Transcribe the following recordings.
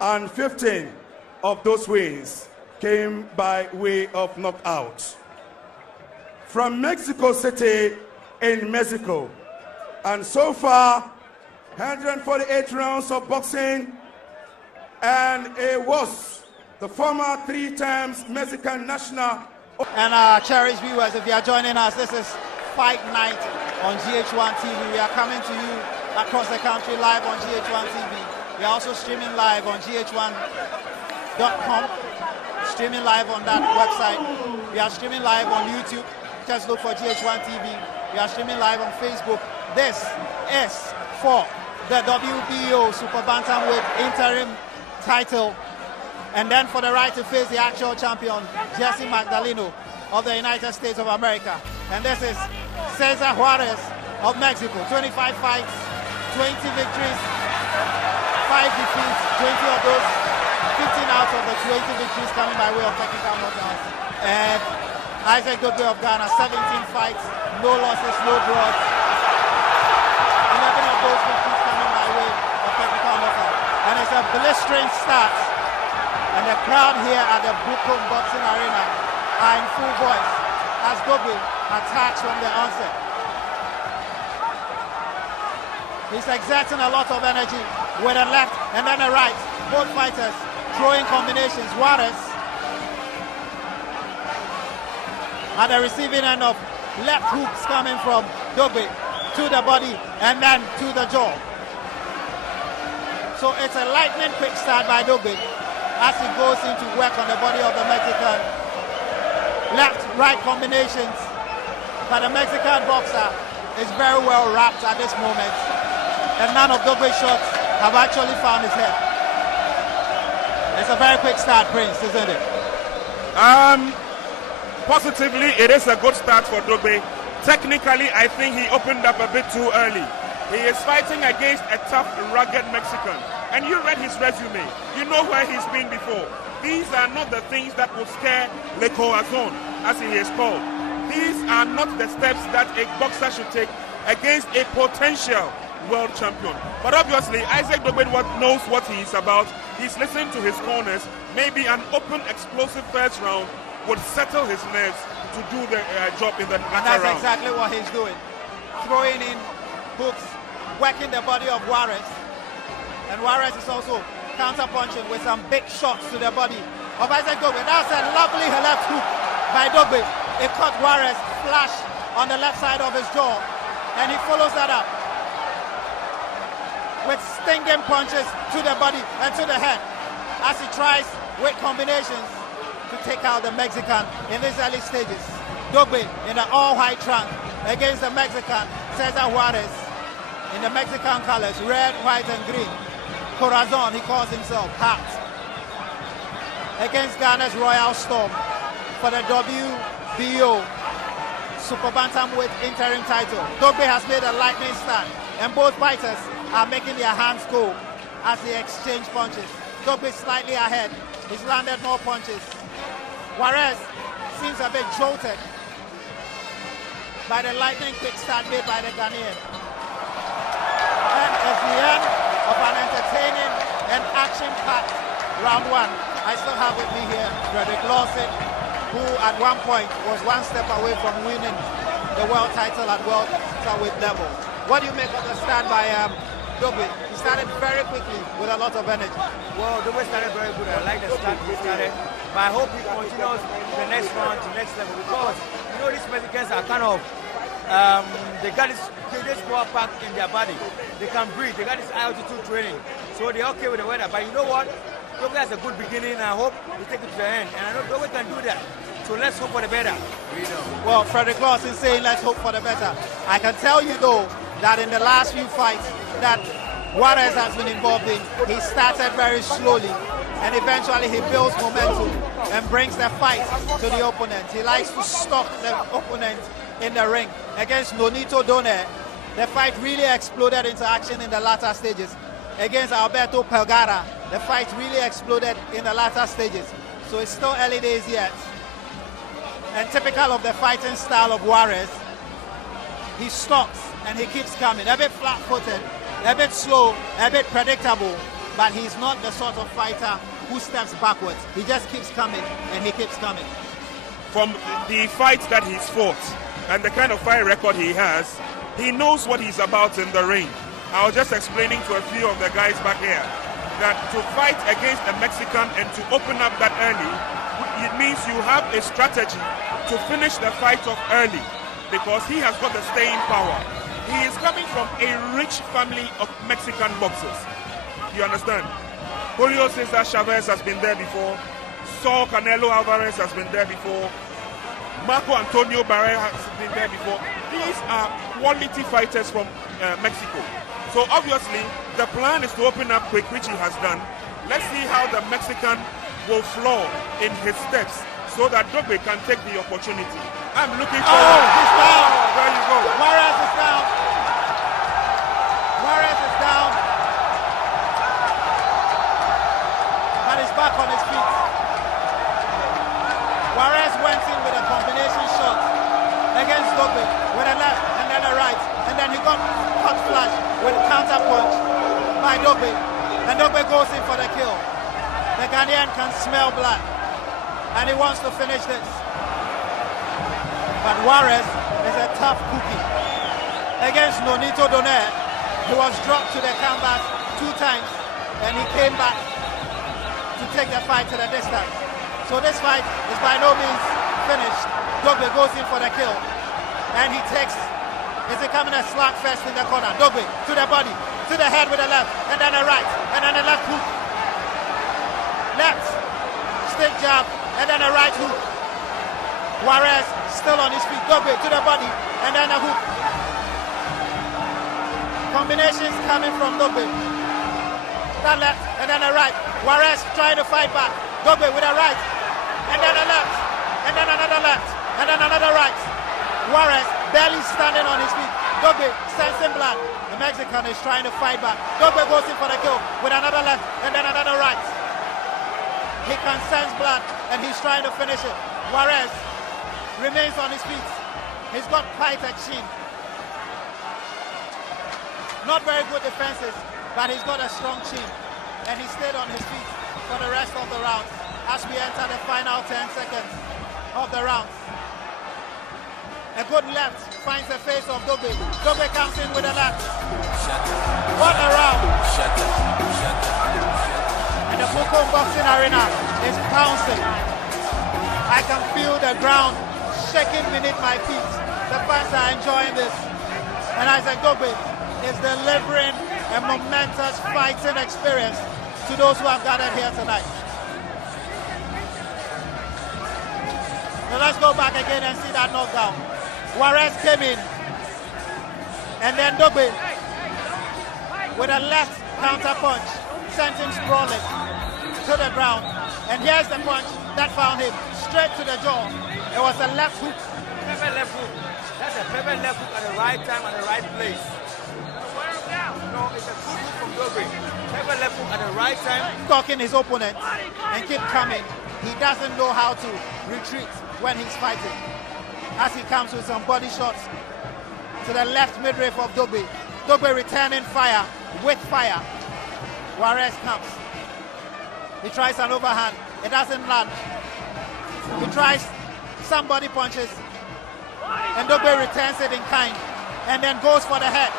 and 15 of those wins came by way of knockout. From Mexico City in Mexico, and so far 148 rounds of boxing, and it was the former 3 times Mexican national. And cherished viewers, if you are joining us, this is Fight Night on GH1 TV. We are coming to you across the country live on GH1 TV. We are also streaming live on gh1.com, streaming live on that website. We are streaming live on YouTube. Just look for GH1 TV. We are streaming live on Facebook. This is for the WBO Super Bantamweight interim title, and then for the right to face the actual champion, Jesse Magdaleno of the United States of America. And this is Cesar Juarez of Mexico. 25 fights, 20 victories, 5 defeats, 20 of those, 15 out of the 20 victories coming by way of technical knockouts. And Isaac Dogbe of Ghana, 17 fights, no losses, no draws. 11 of those victories coming by way of technical knockout. And it's a blistering start. And the crowd here at the Bukom Boxing Arena are in full voice as Dogbe attacks from the onset. He's exerting a lot of energy with a left and then a right. Both fighters throwing combinations. Juarez at the receiving end of left hooks coming from Dogbe to the body and then to the jaw. So it's a lightning quick start by Dogbe as he goes into work on the body of the Mexican. Left-right combinations, but the Mexican boxer is very well wrapped at this moment, and none of Dogbe's shots have actually found his head. It's a very quick start, Prince, isn't it? Positively, it is a good start for Dogbe. Technically, I think he opened up a bit too early. He is fighting against a tough, rugged Mexican. And you read his resume. You know where he's been before. These are not the things that will scare Le Corazon, as he is called. These are not the steps that a boxer should take against a potential world champion. But obviously, Isaac Dogbe knows what he is about. He's listening to his corners. Maybe an open, explosive first round would settle his nerves to do the job in the latter round. And that's exactly what he's doing. Throwing in hooks, working the body of Juarez. And Juarez is also counter-punching with some big shots to the body of Isaac Dogbe. That's a lovely left hook by Dogbe. It caught Juarez flash on the left side of his jaw. And he follows that up with stinging punches to the body and to the head as he tries with combinations to take out the Mexican in these early stages. Dogbe in the all-white trunk against the Mexican Cesar Juarez in the Mexican colors, red, white, and green. Corazon, he calls himself, hat. Against Ghana's Royal Storm for the WBO Super Bantamweight interim title. Dogbe has made a lightning start, and both fighters are making their hands go as they exchange punches. Dogbe slightly ahead. He's landed more punches. Juarez seems a bit jolted by the lightning quick start made by the Ghanaian. And it's the end of an entertaining and action-packed round one. I still have with me here Frederick Lawson, who at one point was one step away from winning the world title at world welterweight level. What do you make of the start by Dogbe? He started very quickly with a lot of energy. Well, Dogbe started very good. I like the start he started. But I hope he continues the next round to next level, because you know these Mexicans are kind of they got this power pack in their body. They can breathe. They got this altitude training, so they're okay with the weather. But you know what? Dogbe has a good beginning, and I hope he take it to the end. And I know Dogbe can do that. So let's hope for the better. Well, Frederick Lawson is saying let's hope for the better. I can tell you though that in the last few fights that Juarez has been involved in, he started very slowly, and eventually he builds momentum and brings the fight to the opponent. He likes to stalk the opponent in the ring. Against Nonito Donaire, the fight really exploded into action in the latter stages. Against Alberto Pelgara, the fight really exploded in the latter stages. So it's still early days yet. And typical of the fighting style of Juarez, he stops and he keeps coming. A bit flat-footed, a bit slow, a bit predictable. but he's not the sort of fighter who steps backwards. He just keeps coming, and he keeps coming. From the fights that he's fought and the kind of fight record he has, he knows what he's about in the ring. I was just explaining to a few of the guys back here that to fight against a Mexican and to open up that early, it means you have a strategy to finish the fight off early, because he has got the staying power. He is coming from a rich family of Mexican boxers. You understand? Julio Cesar Chavez has been there before. Saul Canelo Alvarez has been there before. Marco Antonio Barrera has been there before. These are quality fighters from Mexico. So obviously, the plan is to open up quick, which he has done. Let's see how the Mexican will flow in his steps so that Dogbe can take the opportunity. I'm looking forward. Oh, he's down. There you go. Juarez is down. Juarez is down. But he's back on his feet. Juarez went in with a combination shot against Dogbe with a left and then a right. And then he got hot flash with a counter punch by Dogbe. And Dogbe goes in for the kill. The Ghanaian can smell blood. And he wants to finish this. But Juarez is a tough cookie. Against Nonito Donaire, he was dropped to the canvas 2 times. And he came back to take the fight to the distance. So this fight is by no means finished. Dogbe goes in for the kill. And he takes, is becoming a slugfest in the corner. Dogbe to the body, to the head with a left, and then a right, and then a left hook. Left, stick jab, and then a right hook. Juarez still on his feet. Dogbe to the body, and then a hook. Combinations coming from Dogbe. That left, and then a right. Juarez trying to fight back. Dogbe with a right, and then a left, and then another left, and then another right. Juarez barely standing on his feet. Dogbe sensing blood. The Mexican is trying to fight back. Dogbe goes in for the kill with another left, and then another right. He can sense blood, and he's trying to finish it. Juarez remains on his feet. He's got quite a chin. Not very good defenses, but he's got a strong chin. And he stayed on his feet for the rest of the round as we enter the final 10 seconds of the round. A good left finds the face of Dogbe. Dogbe comes in with a left. What a round! And the Bukom Boxing Arena is bouncing. I can feel the ground shaking beneath my feet. The fans are enjoying this. And Isaac Dogbe is delivering a momentous fighting experience to those who have gathered here tonight. Now let's go back again and see that knockdown. Juarez came in, and then Dogbe with a left counter punch sent him sprawling to the ground. And here's the punch that found him straight to the jaw. It was a left hook. Pepper left hook. That's a pepper left hook at the right time and the right place. No, it's a good hook from Dogbe. Pepper left hook at the right time. Stalking his opponent and keep coming. He doesn't know how to retreat when he's fighting. As he comes with some body shots to the left midriff of Dogbe. Dogbe returning fire with fire. Juarez comes. He tries an overhand. It doesn't land. He tries some body punches. And Dogbe returns it in kind. And then goes for the head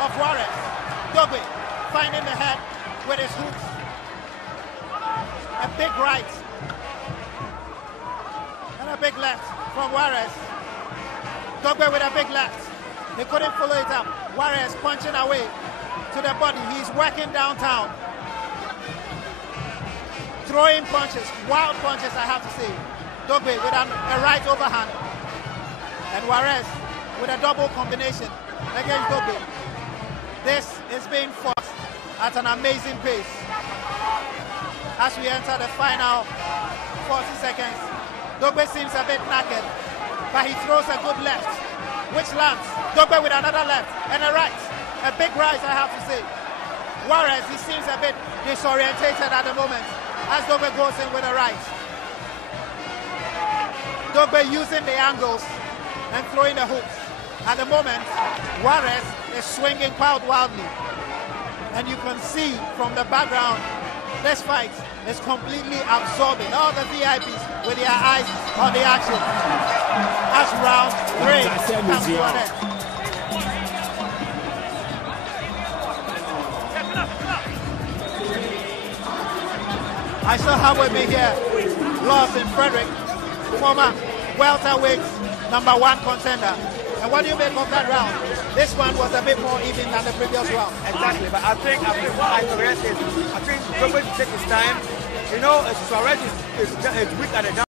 of Juarez. Dogbe finding the head with his hooks. A big right. And a big left from Juarez. Dogbe with a big left. He couldn't follow it up. Juarez punching away to the body. He's working downtown. Throwing punches, wild punches, I have to say. Dogbe with a right overhand. And Juarez with a double combination against Dogbe. This is being fought at an amazing pace. As we enter the final 40 seconds, Dogbe seems a bit knackered, but he throws a good left, which lands. Dogbe with another left and a right. A big right, I have to say. Juarez, he seems a bit disorientated at the moment as Dogbe goes in with a right. Dogbe using the angles and throwing the hooks. At the moment, Juarez is swinging quite wildly. And you can see from the background, this fight is completely absorbing all the VIPs with their eyes on the action. As round 3 comes to an end. I still have with me here Lawson Frederick, former welterweight #1 contender. And what do you make of that round? This one was a bit more even than the previous round. Exactly, but I think what I suggest is, I think Douglas should take his time. You know, Suarez is weak at the down.